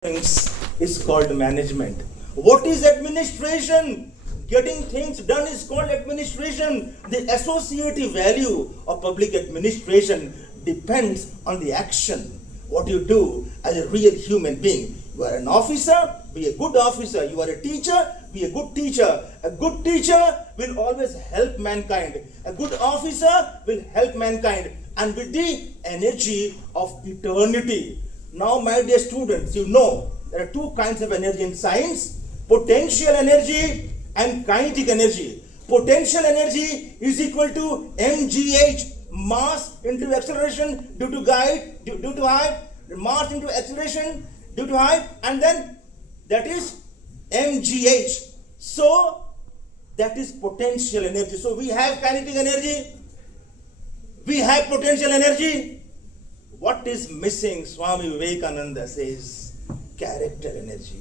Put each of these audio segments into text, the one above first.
things is called management. What is administration? Getting things done is called administration. The associative value of public administration depends on the action, what you do as a real human being. You are an officer, be a good officer. You are a teacher, be a good teacher. A good teacher will always help mankind. A good officer will help mankind, and with the energy of eternity. Now, my dear students, you know there are two kinds of energy in science: potential energy and kinetic energy. Potential energy is equal to mgh, mass into acceleration due to height, mass into acceleration due to height, and then that is mgh. So that is potential energy. So we have kinetic energy, we have potential energy. What is missing? Swami Vivekananda says character energy.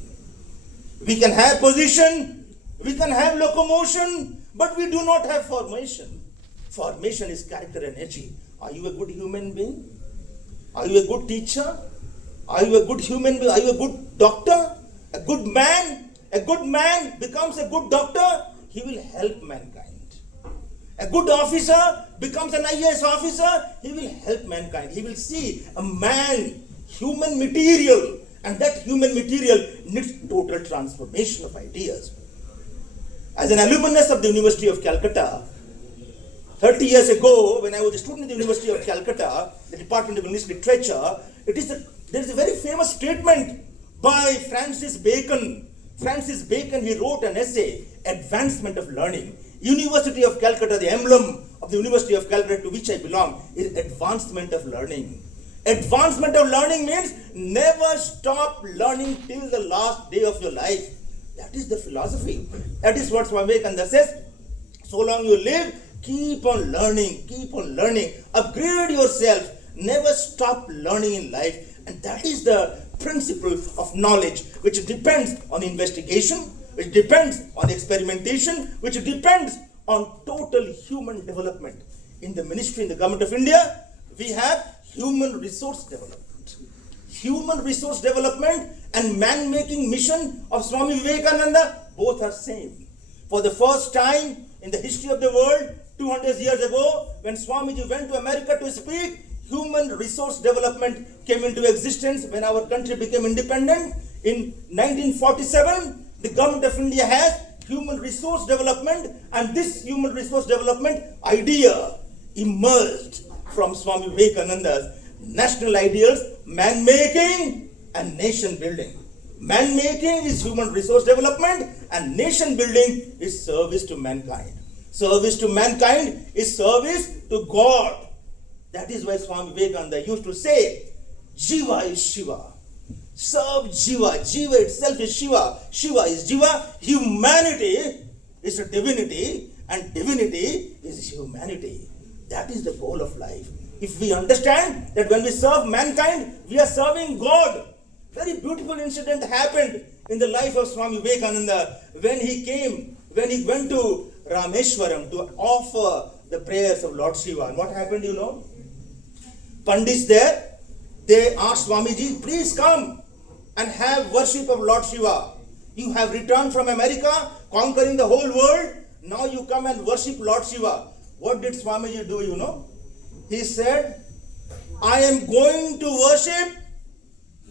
We can have position, we can have locomotion, but we do not have formation. Formation is character energy. Are you a good human being? Are you a good teacher? Are you a good human being? Are you a good doctor? A good man? A good man becomes a good doctor. He will help mankind. A good officer becomes an IAS officer. He will help mankind. He will see a man, human material, and that human material needs total transformation of ideas. As an alumnus of the University of Calcutta, 30 years ago, when I was a student in the University of Calcutta, the Department of English Literature, there is a very famous statement by Francis Bacon. Francis Bacon, he wrote an essay, Advancement of Learning. University of Calcutta, the emblem of the University of Calcutta to which I belong, is advancement of learning. Advancement of learning means never stop learning till the last day of your life. That is the philosophy. That is what Swami Vivekananda says. So long you live, keep on learning, upgrade yourself, never stop learning in life. And that is the principle of knowledge, which depends on investigation, which depends on experimentation, which depends on total human development. In the ministry, in the government of India, we have human resource development. Human resource development and man-making mission of Swami Vivekananda, both are same. For the first time in the history of the world, 200 years ago, when Swami Ji went to America to speak, human resource development came into existence when our country became independent. In 1947, the government of India has human resource development, and this human resource development idea emerged from Swami Vivekananda's national ideals, man-making and nation-building. Man-making is human resource development, and nation-building is service to mankind. Service to mankind is service to God. That is why Swami Vivekananda used to say, Jiva is Shiva. Serve Jiva. Jiva itself is Shiva. Shiva is Jiva. Humanity is a divinity, and divinity is humanity. That is the goal of life. If we understand that when we serve mankind, we are serving God. Very beautiful incident happened in the life of Swami Vivekananda when he went to Rameshwaram to offer the prayers of Lord Shiva. And what happened, you know? Pandits there, they asked Swamiji, please come and have worship of Lord Shiva. You have returned from America, conquering the whole world. Now you come and worship Lord Shiva. What did Swamiji do, you know? He said, I am going to worship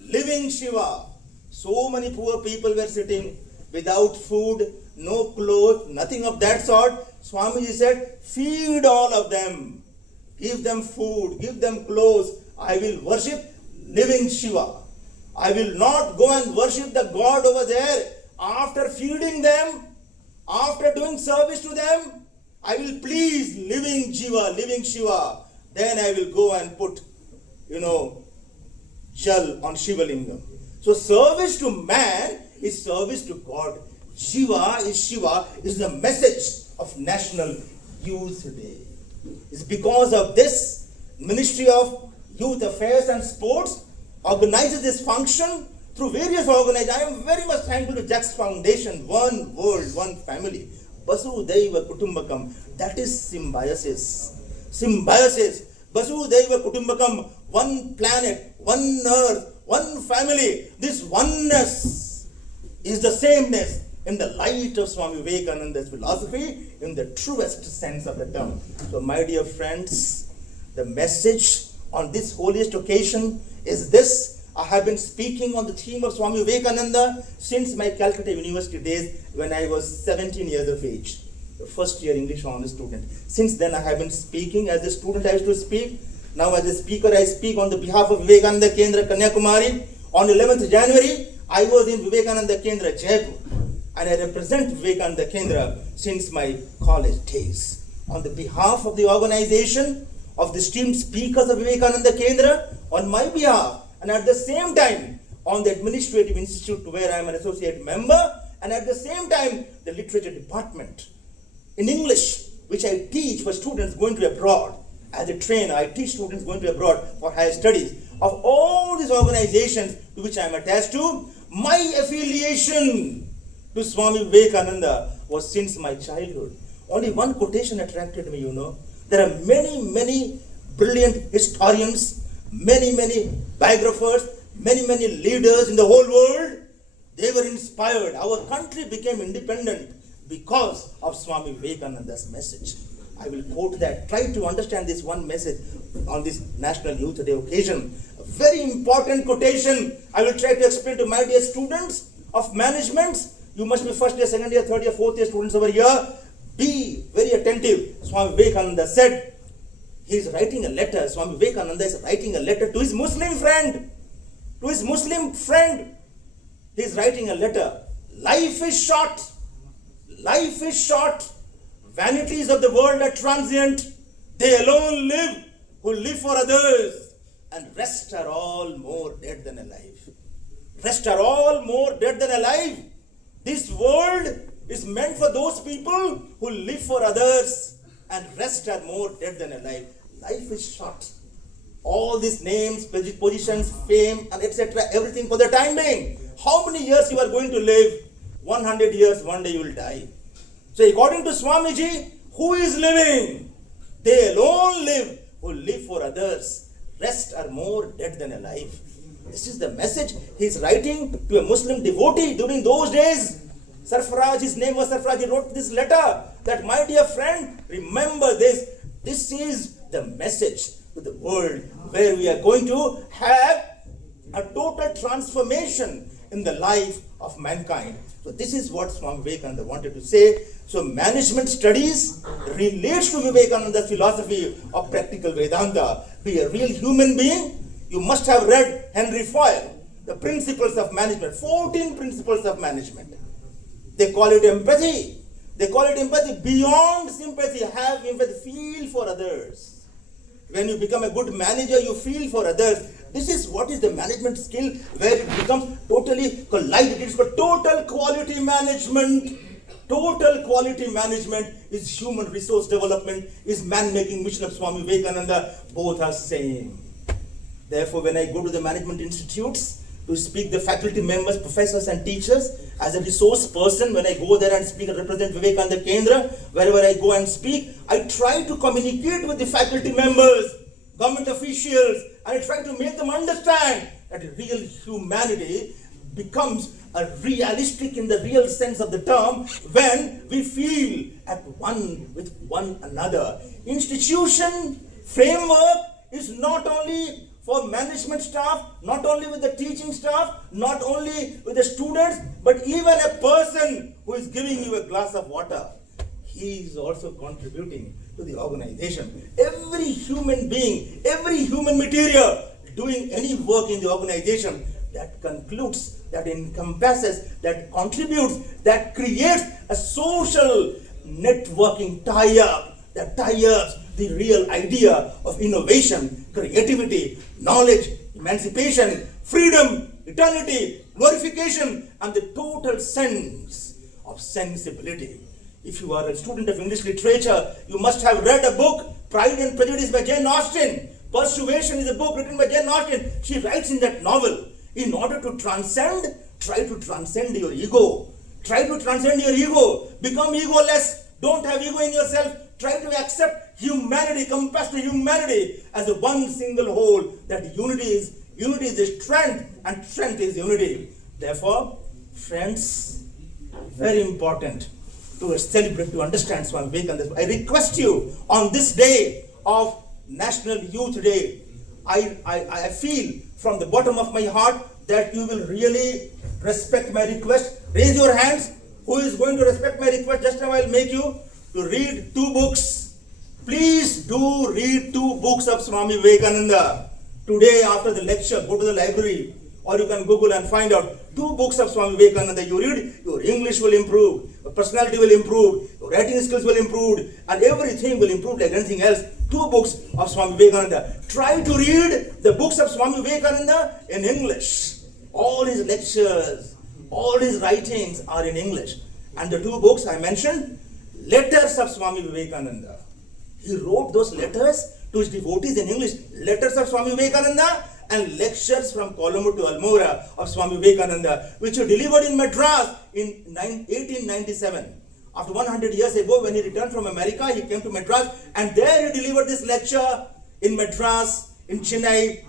living Shiva. So many poor people were sitting without food, no clothes, nothing of that sort. Swamiji said, feed all of them. Give them food, give them clothes. I will worship living Shiva. I will not go and worship the God over there. After feeding them, after doing service to them, I will please living Jiva, living Shiva. Then I will go and put, jal on Shiva Lingam. So service to man is service to God. Shiva is the message of national youth today. It's because of this, Ministry of Youth Affairs and Sports organizes this function through various organizations. I am very much thankful to JAX Foundation, one world, one family. Vasudhaiva Kutumbakam, that is symbiosis. Vasudhaiva Kutumbakam, one planet, one earth, one family. This oneness is the sameness in the light of Swami Vivekananda's philosophy in the truest sense of the term. So my dear friends, the message on this holiest occasion is this. I have been speaking on the theme of Swami Vivekananda since my Calcutta University days when I was 17 years of age, the first year English honors student. Since then I have been speaking. As a student I used to speak. Now as a speaker I speak on the behalf of Vivekananda Kendra Kanyakumari. On 11th January I was in Vivekananda Kendra Jaipur, and I represent Vivekananda Kendra since my college days. On the behalf of the organization of the esteemed speakers of Vivekananda Kendra, on my behalf, and at the same time on the administrative institute where I am an associate member, and at the same time the literature department in English, which I teach for students going to abroad. As a trainer, I teach students going to abroad for higher studies. Of all these organizations to which I am attached to, my affiliation to Swami Vivekananda was since my childhood. Only one quotation attracted me, There are many brilliant historians, many biographers, many leaders in the whole world. They were inspired. Our country became independent because of Swami Vivekananda's message. I will quote that. Try to understand this one message on this National Youth Day occasion. A very important quotation. I will try to explain to my dear students of management. You must be first year, second year, third year, fourth year students over here. Be very attentive. Swami Vivekananda said, he is writing a letter. Swami Vivekananda is writing a letter to his Muslim friend. To his Muslim friend. He is writing a letter. Life is short. Life is short. Vanities of the world are transient. They alone live who live for others. And rest are all more dead than alive. Rest are all more dead than alive. This world is meant for those people who live for others. And rest are more dead than alive. Life is short. All these names, positions, fame, and etc. Everything for the time being. How many years you are going to live? 100 years, one day you will die. So according to Swami Ji, who is living? They alone live who live for others. Rest are more dead than alive. This is the message he is writing to a Muslim devotee during those days. Sarfaraj, his name was Sarfaraj, he wrote this letter that, my dear friend, remember this. This is the message to the world where we are going to have a total transformation in the life of mankind. So this is what Swami Vivekananda wanted to say. So management studies relates to Vivekananda's philosophy of practical Vedanta. Be a real human being. You must have read Henry Foyle, the principles of management, 14 principles of management. They call it empathy. They call it empathy. Beyond sympathy, have empathy, feel for others. When you become a good manager, you feel for others. This is what is the management skill where it becomes totally collided. It's for total quality management. Total quality management is human resource development, is man-making mission of Swami Vivekananda. Both are same. Therefore, when I go to the management institutes to speak the faculty members, professors and teachers, as a resource person, when I go there and speak and represent Vivekananda Kendra, wherever I go and speak, I try to communicate with the faculty members, government officials, and I try to make them understand that real humanity becomes a realistic in the real sense of the term when we feel at one with one another. Institution framework is not only for management staff, not only with the teaching staff, not only with the students, but even a person who is giving you a glass of water. He is also contributing to the organization. Every human being, every human material doing any work in the organization that concludes, that encompasses, that contributes, that creates a social networking tie-up, that tie-ups the real idea of innovation, creativity, knowledge, emancipation, freedom, eternity, glorification, and the total sense of sensibility. If you are a student of English literature, you must have read a book, Pride and Prejudice by Jane Austen. Persuasion is a book written by Jane Austen. She writes in that novel, in order to transcend, try to transcend your ego. Try to transcend your ego. Become egoless. Don't have ego in yourself. Try to accept humanity, compass the humanity as a one single whole. That unity is Unity is the strength, and strength is unity. Therefore, friends, very important to celebrate, to understand Swami Vivekananda. I request you on this day of National Youth Day, I feel from the bottom of my heart that you will really respect my request. Raise your hands. Who is going to respect my request? Just now I'll make you to read 2 books. Please do read 2 books of Swami Vivekananda. Today after the lecture, go to the library, or you can Google and find out 2 books of Swami Vivekananda. You read, your English will improve, your personality will improve, your writing skills will improve, and everything will improve like anything else. 2 books of Swami Vivekananda. Try to read the books of Swami Vivekananda in English. All his lectures, all his writings are in English. And the 2 books I mentioned, letters of Swami Vivekananda. He wrote those letters to his devotees in English. Letters of Swami Vivekananda and lectures from Colombo to Almora of Swami Vivekananda, which were delivered in Madras in 1897. After 100 years ago, when he returned from America, he came to Madras, and there he delivered this lecture in Madras, in Chennai,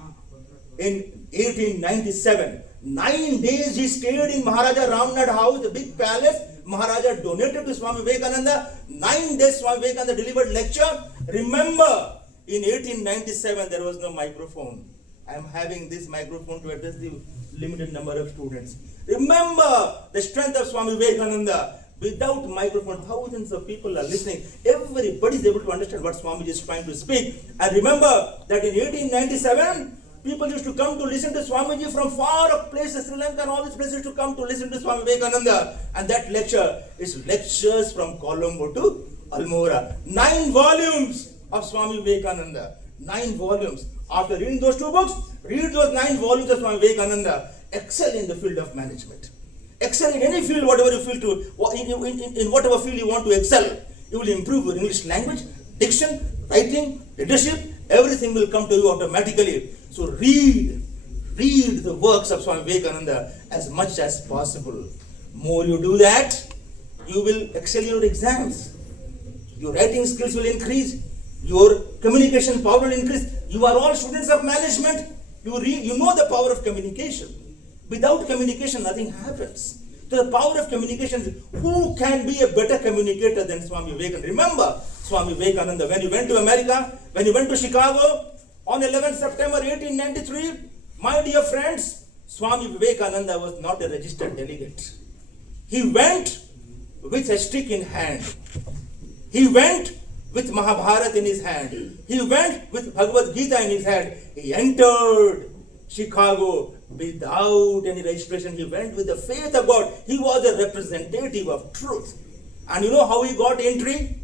in 1897. 9 days he stayed in Maharaja Ramnad house, the big palace. Maharaja donated to Swami Vivekananda. 9 days Swami Vivekananda delivered lecture. Remember, in 1897 there was no microphone. I am having this microphone to address the limited number of students. Remember the strength of Swami Vivekananda. Without microphone, thousands of people are listening. Everybody is able to understand what Swamiji is trying to speak. And remember that in 1897, people used to come to listen to Swamiji from far off places, Sri Lanka and all these places to come to listen to Swami Vivekananda. And that lecture is lectures from Colombo to Almora. 9 volumes of Swami Vivekananda. 9 volumes. After reading those 2 books, read those 9 volumes of Swami Vivekananda. Excel in the field of management. Excel in any field, whatever you feel to, in whatever field you want to excel. You will improve your English language, diction, writing, leadership. Everything will come to you automatically. So read the works of Swami Vivekananda as much as possible. More you do that, you will excel in your exams. Your writing skills will increase. Your communication power will increase. You are all students of management. You know the power of communication. Without communication, nothing happens. So the power of communication is, who can be a better communicator than Swami Vivekananda? Remember, Swami Vivekananda, when he went to America, when he went to Chicago, on 11th September 1893, my dear friends, Swami Vivekananda was not a registered delegate. He went with a stick in hand. He went with Mahabharata in his hand. He went with Bhagavad Gita in his hand. He entered Chicago without any registration. He went with the faith of God. He was a representative of truth. And you know how he got entry?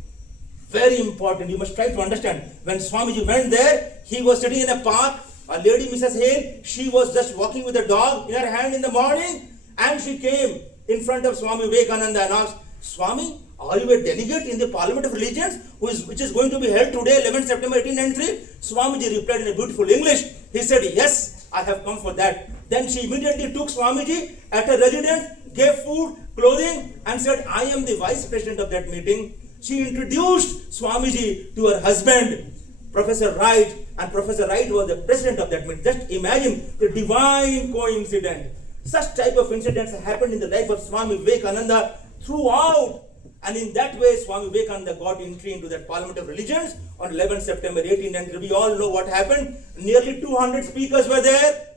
Very important. You must try to understand. When Swamiji went there, he was sitting in a park. A lady, Mrs. Hale, she was just walking with a dog in her hand in the morning, and she came in front of Swami Vivekananda and asked, Swami, are you a delegate in the Parliament of Religions, which is going to be held today, 11th September 1893? Swamiji replied in a beautiful English. He said, yes, I have come for that. Then she immediately took Swamiji at her residence, gave food, clothing, and said, I am the vice president of that meeting. She introduced Swamiji to her husband, Professor Wright, and Professor Wright was the president of that meeting. Just imagine the divine coincidence. Such type of incidents happened in the life of Swami Vivekananda throughout. And in that way, Swami Vivekananda got entry into that Parliament of Religions on 11th September 1893. We all know what happened. Nearly 200 speakers were there.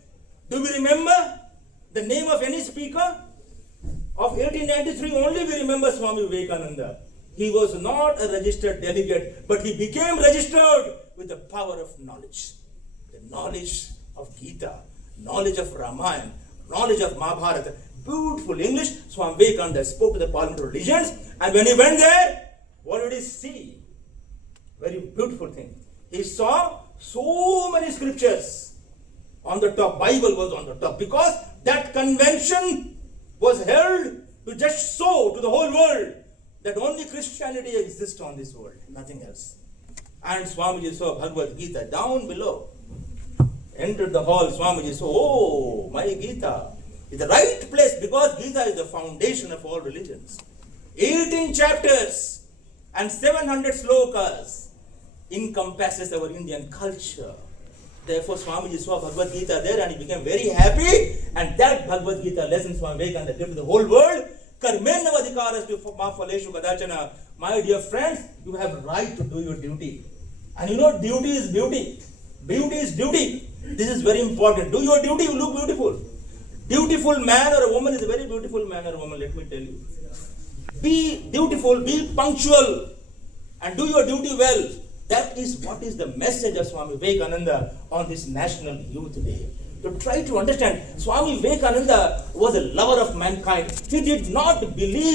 Do we remember the name of any speaker? Of 1893, only we remember Swami Vivekananda. He was not a registered delegate, but he became registered with the power of knowledge. The knowledge of Gita, knowledge of Ramayana, knowledge of Mahabharata. Beautiful English. Swami Vivekananda spoke to the Parliament of Religions, and when he went there, what did he see? Very beautiful thing. He saw so many scriptures on the top. Bible was on the top, because that convention was held to just show to the whole world that only Christianity exists on this world, nothing else. And Swamiji saw Bhagavad Gita down below. Entered the hall, Swamiji saw, oh, my Gita is the right place, because Gita is the foundation of all religions. 18 chapters and 700 slokas encompasses our Indian culture. Therefore, Swamiji saw Bhagavad Gita there and he became very happy. And that Bhagavad Gita lesson Swami Vivekananda gave to the whole world. Karmenavadhikarastu ma phaleshu kadachana. My dear friends, you have right to do your duty. And you know, duty is beauty. Beauty is duty. This is very important. Do your duty, you look beautiful. Beautiful man or a woman is a very beautiful man or a woman, let me tell you. Be dutiful, be punctual, and do your duty well. That is what is the message of Swami Vivekananda on this National Youth Day. To try to understand, Swami Vivekananda was a lover of mankind. He did not believe